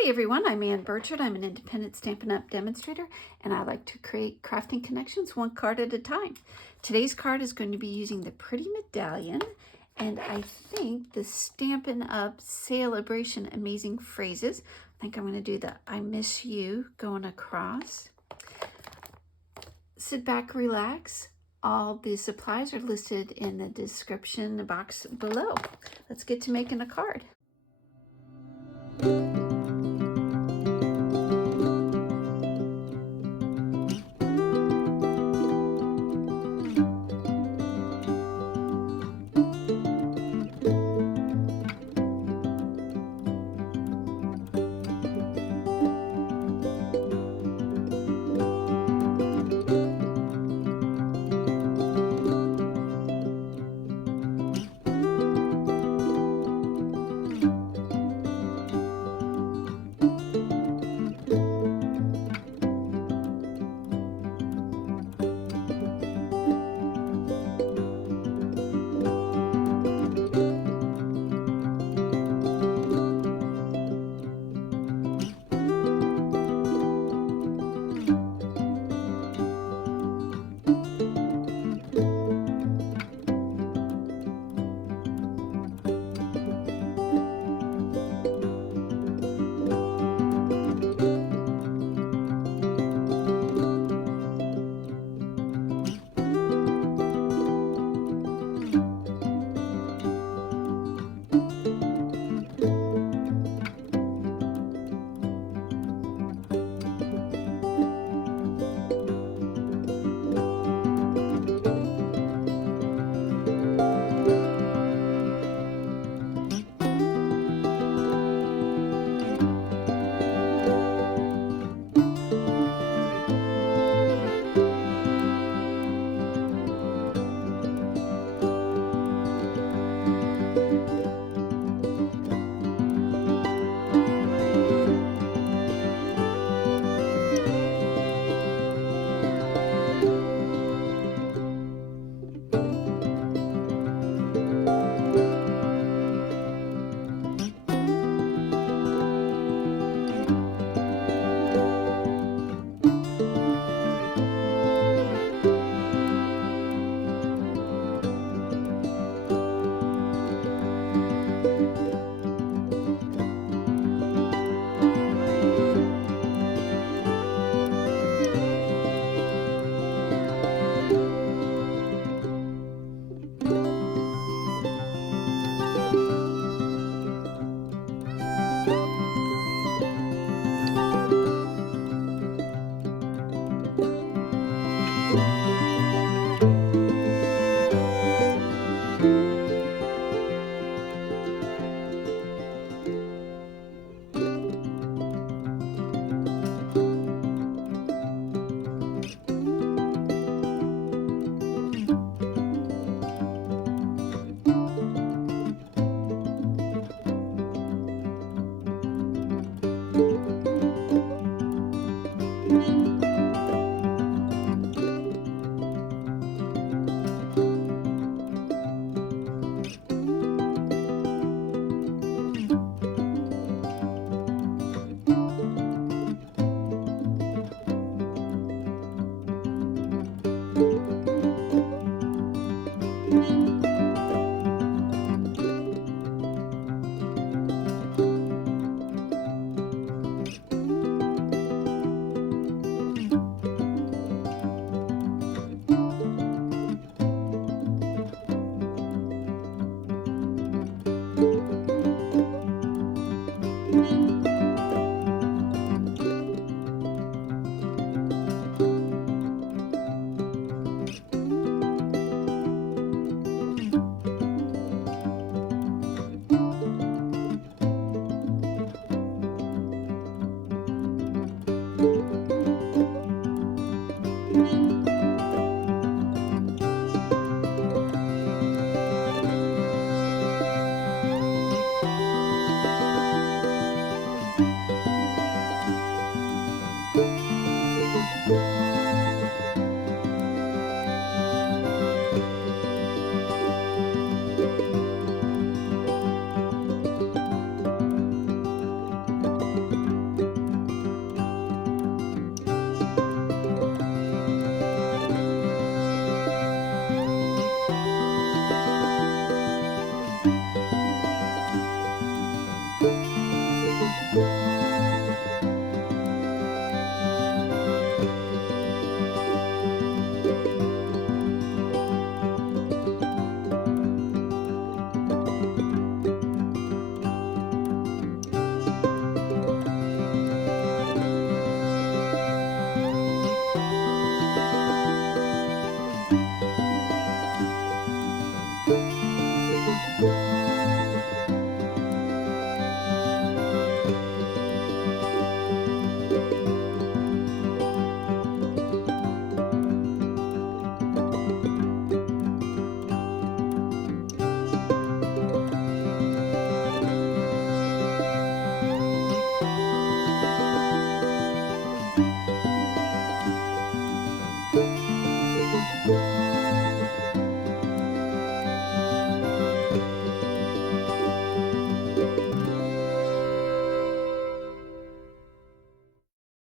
Howdy everyone, I'm Ann Birchard. I'm an independent Stampin' Up! Demonstrator, and I like to create crafting connections one card at a time. Today's card is going to be using the Pretty Medallion, and I think the Stampin' Up! Celebration Amazing Phrases. I think I'm going to do the I Miss You going across. Sit back, relax. All the supplies are listed in the description box below. Let's get to making a card.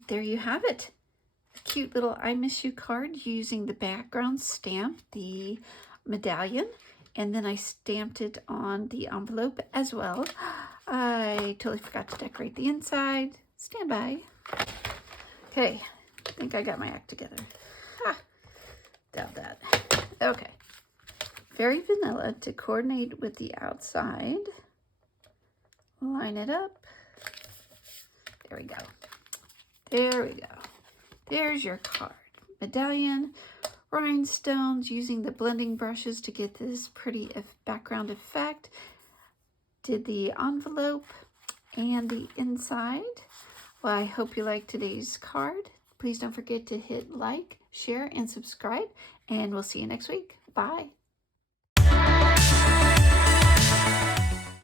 there you have it. A cute little I Miss You card using the background stamp, the medallion, and then I stamped it on the envelope as well. I totally forgot to decorate the inside. Stand by. Okay, I think I got my act together. Ha, doubt that. Okay, very vanilla to coordinate with the outside. Line it up. There we go. There we go. There's your card. Medallion, rhinestones, using the blending brushes to get this pretty background effect. Did the envelope and the inside. Well, I hope you liked today's card. Please don't forget to hit like, share, and subscribe, and we'll see you next week. Bye.